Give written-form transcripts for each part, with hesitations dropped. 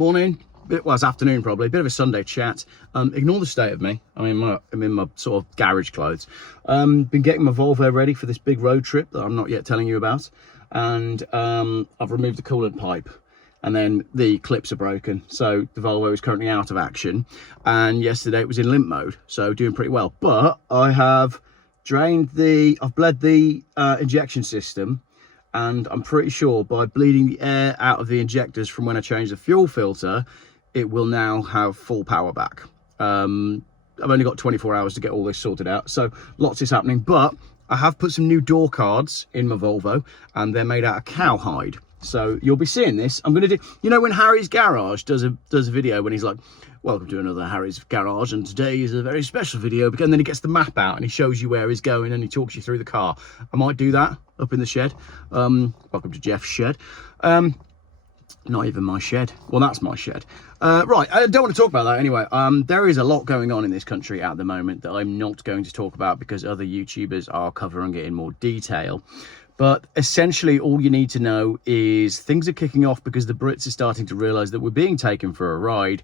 Morning. Well, it's afternoon probably. Bit of a Sunday chat. Ignore the state of me. I'm in my sort of garage clothes. Been getting my Volvo ready for this big road trip that I'm not yet telling you about. And I've removed the coolant pipe. And then the clips are broken. So the Volvo is currently out of action. And yesterday it was in limp mode. So doing pretty well. But I have bled the injection system. And I'm pretty sure by bleeding the air out of the injectors from when I changed the fuel filter, it will now have full power back. I've only got 24 hours to get all this sorted out, so lots is happening. But I have put some new door cards in my Volvo, and they're made out of cowhide. So you'll be seeing this. I'm going to do, you know, when Harry's Garage does a video when he's like, welcome to another Harry's Garage, and today is a very special video, and then he gets the map out and he shows you where he's going and he talks you through the car. I might do that up in the shed. Welcome to Geoff's shed. Not even my shed. Well, that's my shed. Right, I don't want to talk about that anyway. There is a lot going on in this country at the moment that I'm not going to talk about because other YouTubers are covering it in more detail. But essentially, all you need to know is things are kicking off because the Brits are starting to realise that we're being taken for a ride.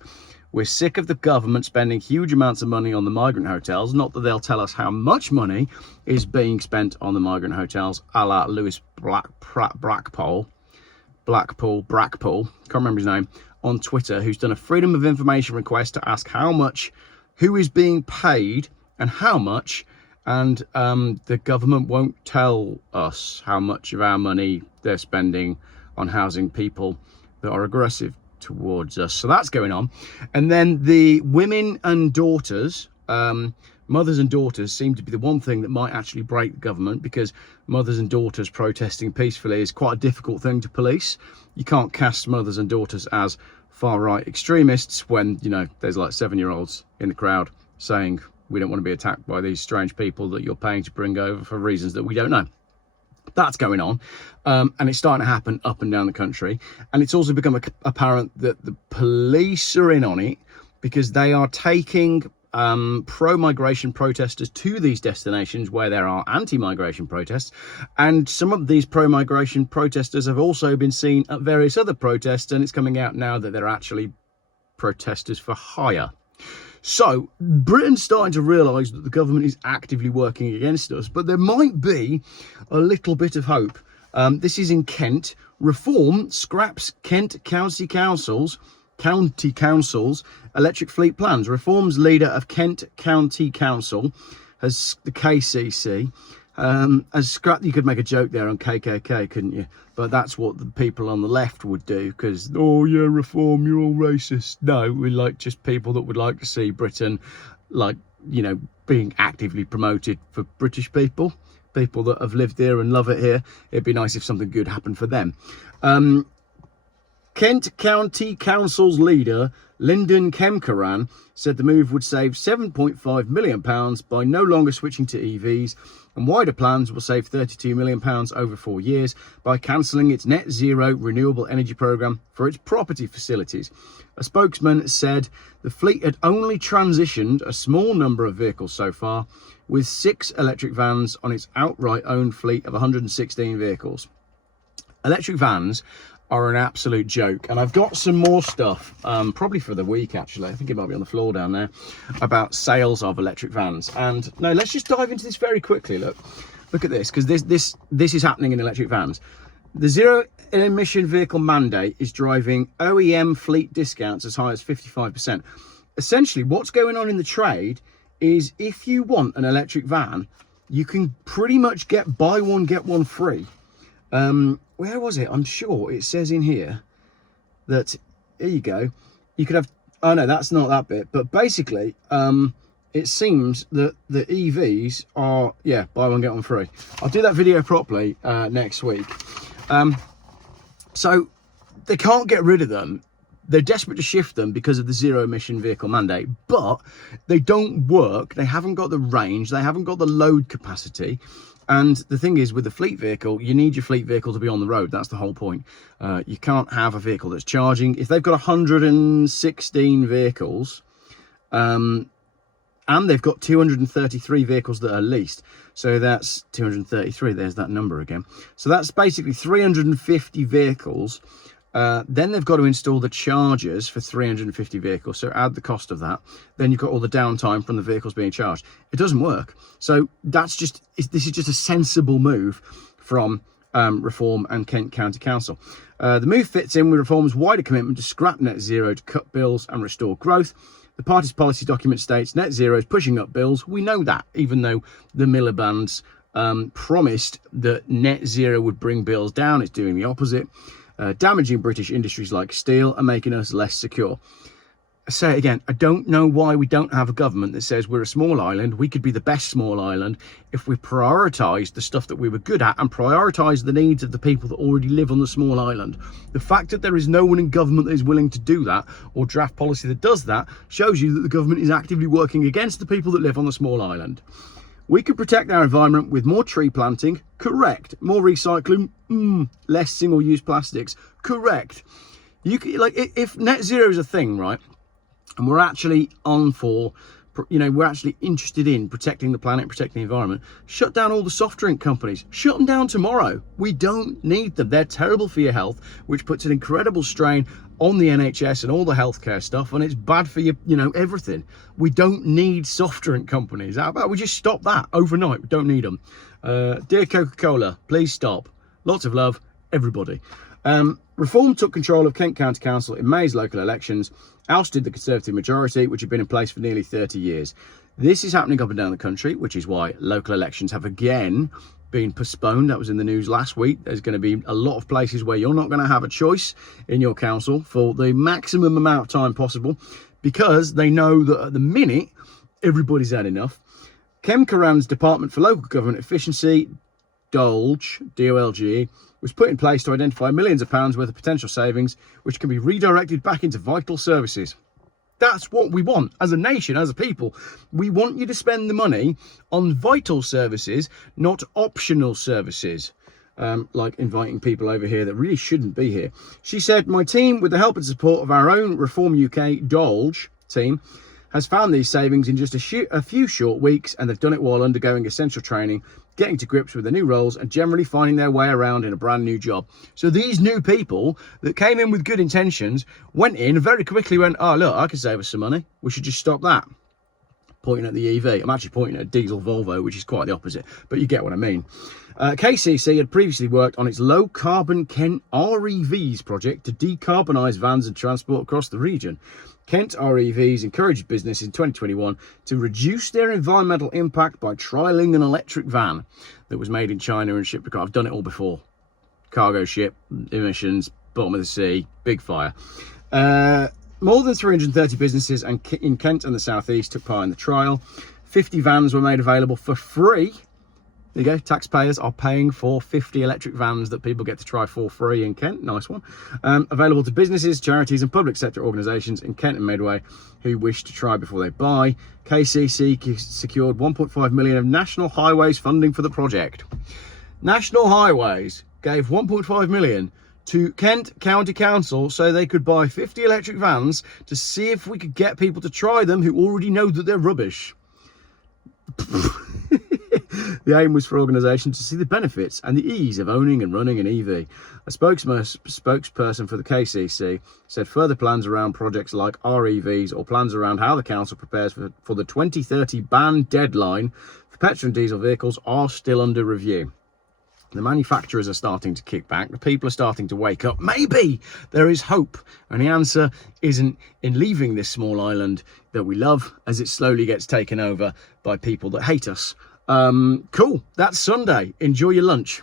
We're sick of the government spending huge amounts of money on the migrant hotels. Not that they'll tell us how much money is being spent on the migrant hotels, a la Lewis Blackpool, can't remember his name, on Twitter, who's done a Freedom of Information request to ask who is being paid and how much. And the government won't tell us how much of our money they're spending on housing people that are aggressive towards us. So that's going on. And then the women and daughters, mothers and daughters seem to be the one thing that might actually break the government, because mothers and daughters protesting peacefully is quite a difficult thing to police. You can't cast mothers and daughters as far-right extremists when, you know, there's like 7-year-olds in the crowd saying, we don't want to be attacked by these strange people that you're paying to bring over for reasons that we don't know. That's going on, and it's starting to happen up and down the country. And it's also become apparent that the police are in on it because they are taking pro-migration protesters to these destinations where there are anti-migration protests. And some of these pro-migration protesters have also been seen at various other protests, and it's coming out now that they're actually protesters for hire. So Britain's starting to realise that the government is actively working against us, but there might be a little bit of hope. This is in Kent. Reform scraps Kent County Council's electric fleet plans. Reform's leader of Kent County Council, has the KCC, has scrapped. You could make a joke there on KKK, couldn't you? But that's what the people on the left would do, because, oh yeah, Reform, you're all racist. No, we're like just people that would like to see Britain, like, you know, being actively promoted for British people that have lived here and love it here. It'd be nice if something good happened for them. Kent County Council's leader, Lyndon Kemkeran, said the move would save £7.5 million by no longer switching to EVs, and wider plans will save £32 million over 4 years by cancelling its net zero renewable energy programme for its property facilities. A spokesman said the fleet had only transitioned a small number of vehicles so far, with 6 electric vans on its outright owned fleet of 116 vehicles. Electric vans are an absolute joke, and I've got some more stuff, probably for the week actually, I think it might be on the floor down there, about sales of electric vans. And no, let's just dive into this very quickly. Look at this, because this is happening in electric vans. The zero emission vehicle mandate is driving OEM fleet discounts as high as 55%. Essentially what's going on in the trade is, if you want an electric van, you can pretty much buy one get one free. Where was it? I'm sure it says in here that, here you go, you could have, oh no, that's not that bit, but basically it seems that the EVs are, yeah, buy one get one free. I'll do that video properly next week. So they can't get rid of them. They're desperate to shift them because of the zero emission vehicle mandate, but they don't work. They haven't got the range, they haven't got the load capacity. And the thing is, with the fleet vehicle, you need your fleet vehicle to be on the road. That's the whole point. You can't have a vehicle that's charging. If they've got 116 vehicles, and they've got 233 vehicles that are leased, so that's 233. There's that number again. So that's basically 350 vehicles Then they've got to install the chargers for 350 vehicles. So add the cost of that. Then you've got all the downtime from the vehicles being charged. It doesn't work. So this is just a sensible move from Reform and Kent County Council. The move fits in with Reform's wider commitment to scrap net zero to cut bills and restore growth. The party's policy document states net zero is pushing up bills. We know that, even though the Miliband's promised that net zero would bring bills down. It's doing the opposite. Damaging British industries like steel and making us less secure. I say it again, I don't know why we don't have a government that says we're a small island. We could be the best small island if we prioritise the stuff that we were good at and prioritise the needs of the people that already live on the small island. The fact that there is no one in government that is willing to do that or draft policy that does that shows you that the government is actively working against the people that live on the small island. We could protect our environment with more tree planting, correct. More recycling, less single-use plastics, correct. You could, like, if net zero is a thing, right, and we're actually we're actually interested in protecting the planet, protecting the environment, shut down all the soft drink companies. Shut them down tomorrow. We don't need them. They're terrible for your health, which puts an incredible strain on the NHS and all the healthcare stuff, and it's bad for you, everything. We don't need soft drink companies. How about we just stop that overnight? We don't need them. Dear Coca-Cola, please stop. Lots of love, everybody. Reform took control of Kent County Council in May's local elections, ousted the Conservative majority, which had been in place for nearly 30 years. This is happening up and down the country, which is why local elections have again been postponed. That was in the news last week. There's going to be a lot of places where you're not going to have a choice in your council for the maximum amount of time possible, because they know that at the minute, everybody's had enough. Kem Karan's Department for Local Government Efficiency, DOLGE, D-O-L-G-E, was put in place to identify millions of pounds worth of potential savings, which can be redirected back into vital services. That's what we want as a nation, as a people. We want you to spend the money on vital services, not optional services, like inviting people over here that really shouldn't be here. She said, my team, with the help and support of our own Reform UK DOLGE team, has found these savings in just a few short weeks, and they've done it while undergoing essential training, getting to grips with their new roles and generally finding their way around in a brand new job. So these new people that came in with good intentions went in and very quickly went, oh, look, I can save us some money. We should just stop that. Pointing at the EV. I'm actually pointing at a diesel Volvo, which is quite the opposite, but you get what I mean. KCC had previously worked on its low carbon Kent REVs project to decarbonise vans and transport across the region. Kent REVs encouraged business in 2021 to reduce their environmental impact by trialling an electric van that was made in China and shipped across. I've done it all before. Cargo ship, emissions, bottom of the sea, big fire. More than 330 businesses in Kent and the South East took part in the trial. 50 vans were made available for free. There you go, taxpayers are paying for 50 electric vans that people get to try for free in Kent. Nice one. Available to businesses, charities and public sector organisations in Kent and Medway who wish to try before they buy. KCC secured 1.5 million of National Highways funding for the project. National Highways gave 1.5 million to Kent County Council so they could buy 50 electric vans to see if we could get people to try them who already know that they're rubbish. The aim was for organisations to see the benefits and the ease of owning and running an EV. A spokesperson for the KCC said further plans around projects like REVs or plans around how the council prepares for the 2030 ban deadline for petrol and diesel vehicles are still under review. The manufacturers are starting to kick back. The people are starting to wake up. Maybe there is hope. And the answer isn't in leaving this small island that we love as it slowly gets taken over by people that hate us. Cool. That's Sunday. Enjoy your lunch.